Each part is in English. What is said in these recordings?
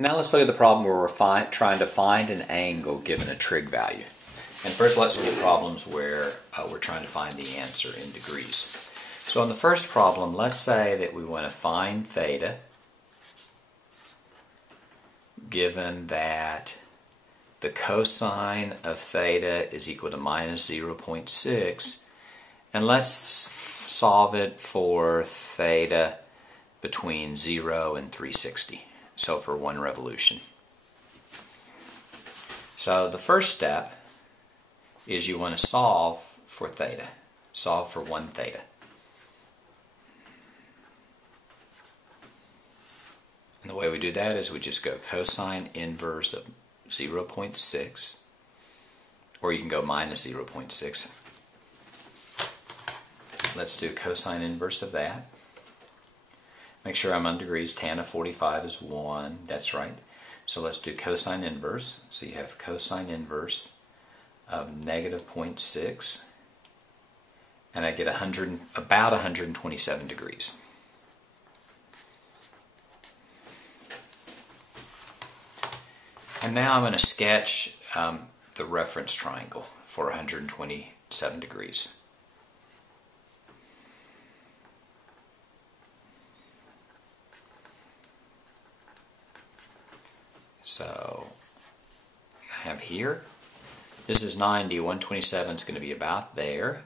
Now let's look at the problem where we're trying to find an angle given a trig value. And first let's look at problems where we're trying to find the answer in degrees. So in the first problem, let's say that we want to find theta given that the cosine of theta is equal to minus 0.6, and let's solve it for theta between 0 and 360. So for one revolution. So the first step is you want to solve for theta. Solve for 1 theta. And the way we do that is we just go cosine inverse of 0.6, or you can go minus 0.6. Let's do cosine inverse of that. Make sure I'm on degrees. Tan of 45 is 1. That's right. So let's do cosine inverse. So you have cosine inverse of negative 0.6. And I get about 127 degrees. And now I'm going to sketch the reference triangle for 127 degrees. So I have here, this is 90, 127 is going to be about there.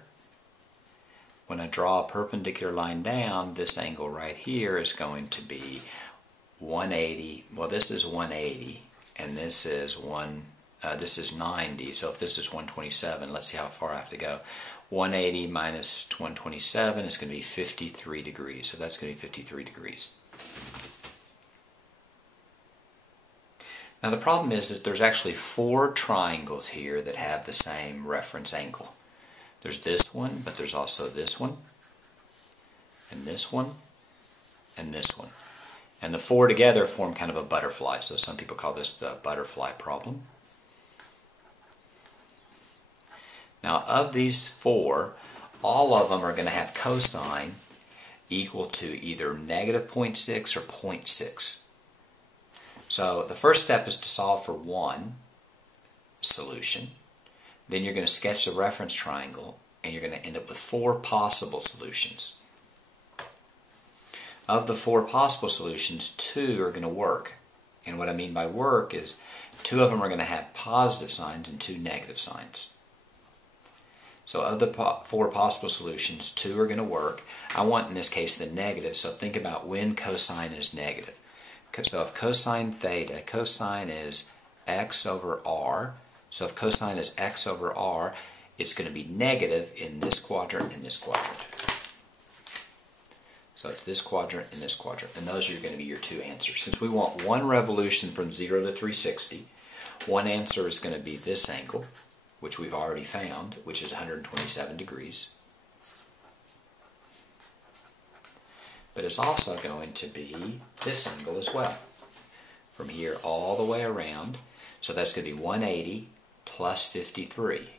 When I draw a perpendicular line down, this angle right here is going to be 180. Well, this is 180, and this is 90. So if this is 127, let's see how far I have to go. 180 minus 127 is going to be 53 degrees. So that's going to be 53 degrees. Now the problem is that there's actually 4 triangles here that have the same reference angle. There's this one, but there's also this one, and this one, and this one. And the 4 together form kind of a butterfly, so some people call this the butterfly problem. Now of these 4, all of them are going to have cosine equal to either negative 0.6 or 0.6. So the first step is to solve for 1 solution. Then you're going to sketch the reference triangle, and you're going to end up with 4 possible solutions. Of the 4 possible solutions, 2 are going to work. And what I mean by work is 2 of them are going to have positive signs and 2 negative signs. So of the 4 possible solutions, 2 are going to work. I want, in this case, the negative, so think about when cosine is negative. So if cosine theta, cosine is x over r. So if cosine is x over r, it's going to be negative in this quadrant and this quadrant. So it's this quadrant and this quadrant. And those are going to be your 2 answers. Since we want 1 revolution from 0 to 360, one answer is going to be this angle, which we've already found, which is 127 degrees. But it's also going to be this angle as well, from here all the way around. So that's going to be 180 plus 53.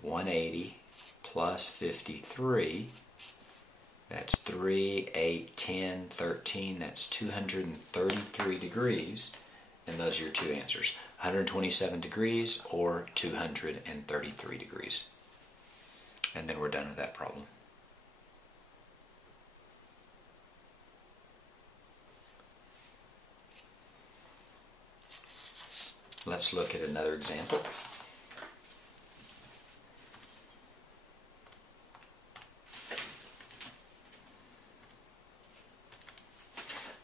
180 plus 53, that's 3, 8, 10, 13, that's 233 degrees. And those are your 2 answers, 127 degrees or 233 degrees. And then we're done with that problem. Let's look at another example.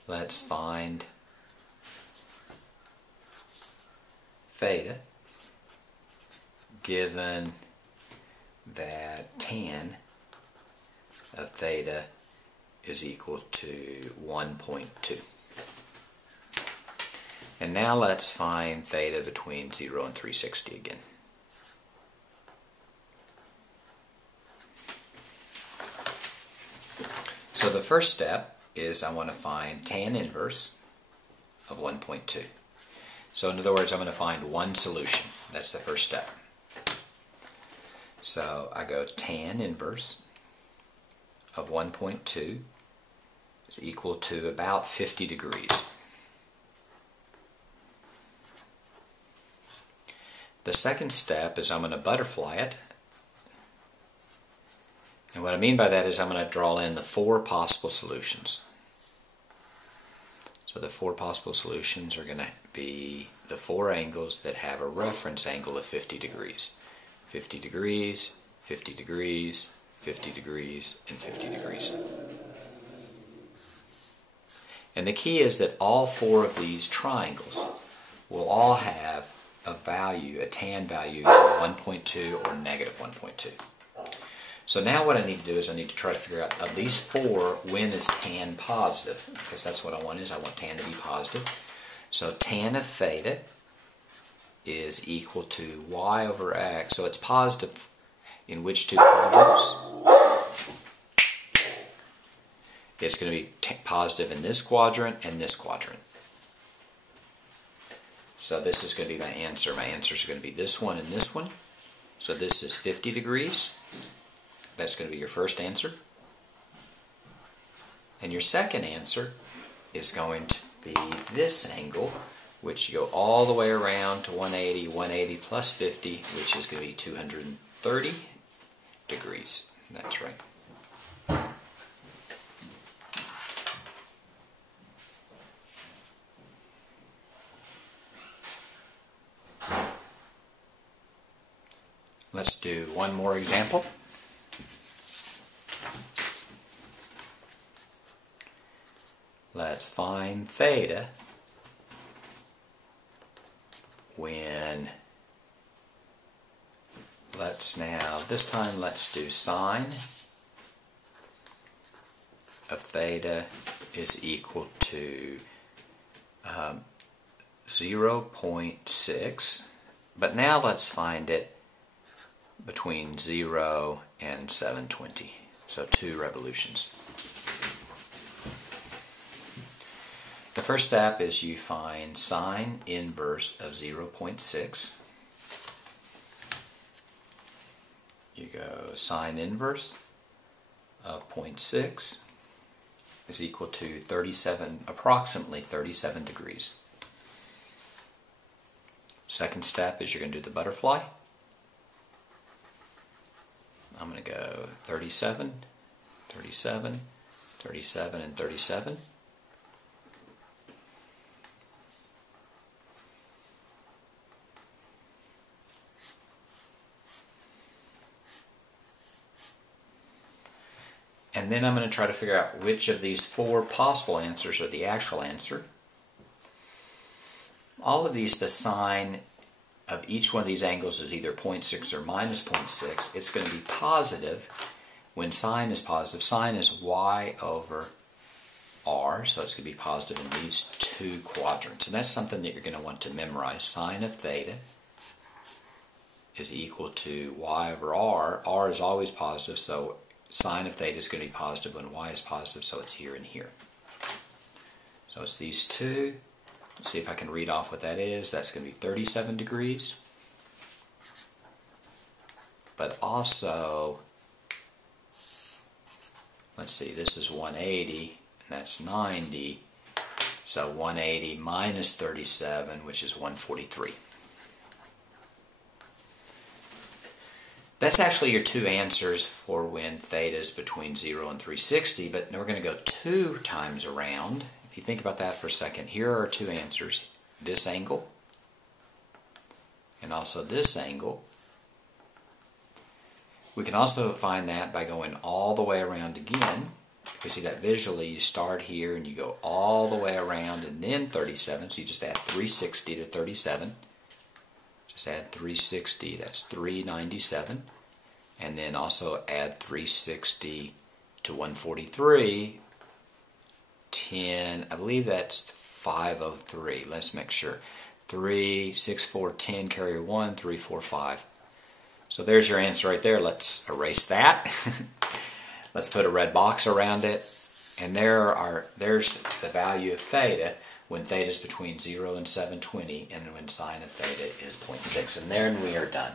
Let's find theta given that tan of theta is equal to 1.2. And now let's find theta between 0 and 360 again. So the first step is I want to find tan inverse of 1.2. So in other words, I'm going to find 1 solution. That's the first step. So I go tan inverse of 1.2 is equal to about 50 degrees. The second step is I'm going to butterfly it. And what I mean by that is I'm going to draw in the 4 possible solutions. So the 4 possible solutions are going to be the 4 angles that have a reference angle of 50 degrees. 50 degrees, 50 degrees, 50 degrees, and 50 degrees. And the key is that all 4 of these triangles will all have a value, a tan value of 1.2 or negative 1.2. So now what I need to do is I need to try to figure out of these 4, when is tan positive? Because that's what I want is I want tan to be positive. So tan of theta is equal to y over x. So it's positive in which 2 quadrants? It's going to be positive in this quadrant and this quadrant. So this is going to be my answer. My answers are going to be this one and this one. So this is 50 degrees. That's going to be your first answer. And your second answer is going to be this angle, which you go all the way around to 180, 180 plus 50, which is going to be 230 degrees. That's right. Let's do one more example. Let's find theta when, this time let's do sine of theta is equal to 0.6, but now let's find it between 0 and 720, so 2 revolutions. The first step is you find sine inverse of 0.6. You go sine inverse of 0.6 is equal to approximately 37 degrees. Second step is you're going to do the butterfly. I'm going to go 37, 37, 37, and 37. And then I'm going to try to figure out which of these 4 possible answers are the actual answer. All of these, the sine of each one of these angles is either 0.6 or minus 0.6. It's going to be positive when sine is positive. Sine is y over r, so it's going to be positive in these 2 quadrants. And that's something that you're going to want to memorize. Sine of theta is equal to y over r. R is always positive, so sine of theta is going to be positive when y is positive, so it's here and here. So it's these 2. Let's see if I can read off what that is. That's going to be 37 degrees. But also, let's see, this is 180, and that's 90. So 180 minus 37, which is 143. That's actually your 2 answers for when theta is between 0 and 360, but we're going to go 2 times around. If you think about that for a second, here are 2 answers. This angle, and also this angle. We can also find that by going all the way around again. If you see that visually, you start here and you go all the way around and then 37, so you just add 360 to 37. Just add 360, that's 397. And then also add 360 to 143, 10, I believe that's 503. Let's make sure. 3, 6, 4, 10, carry 1, 3, 4, 5. So there's your answer right there. Let's erase that. Let's put a red box around it. And there's the value of theta when theta is between 0 and 720, and when sine of theta is 0.6. And then we are done.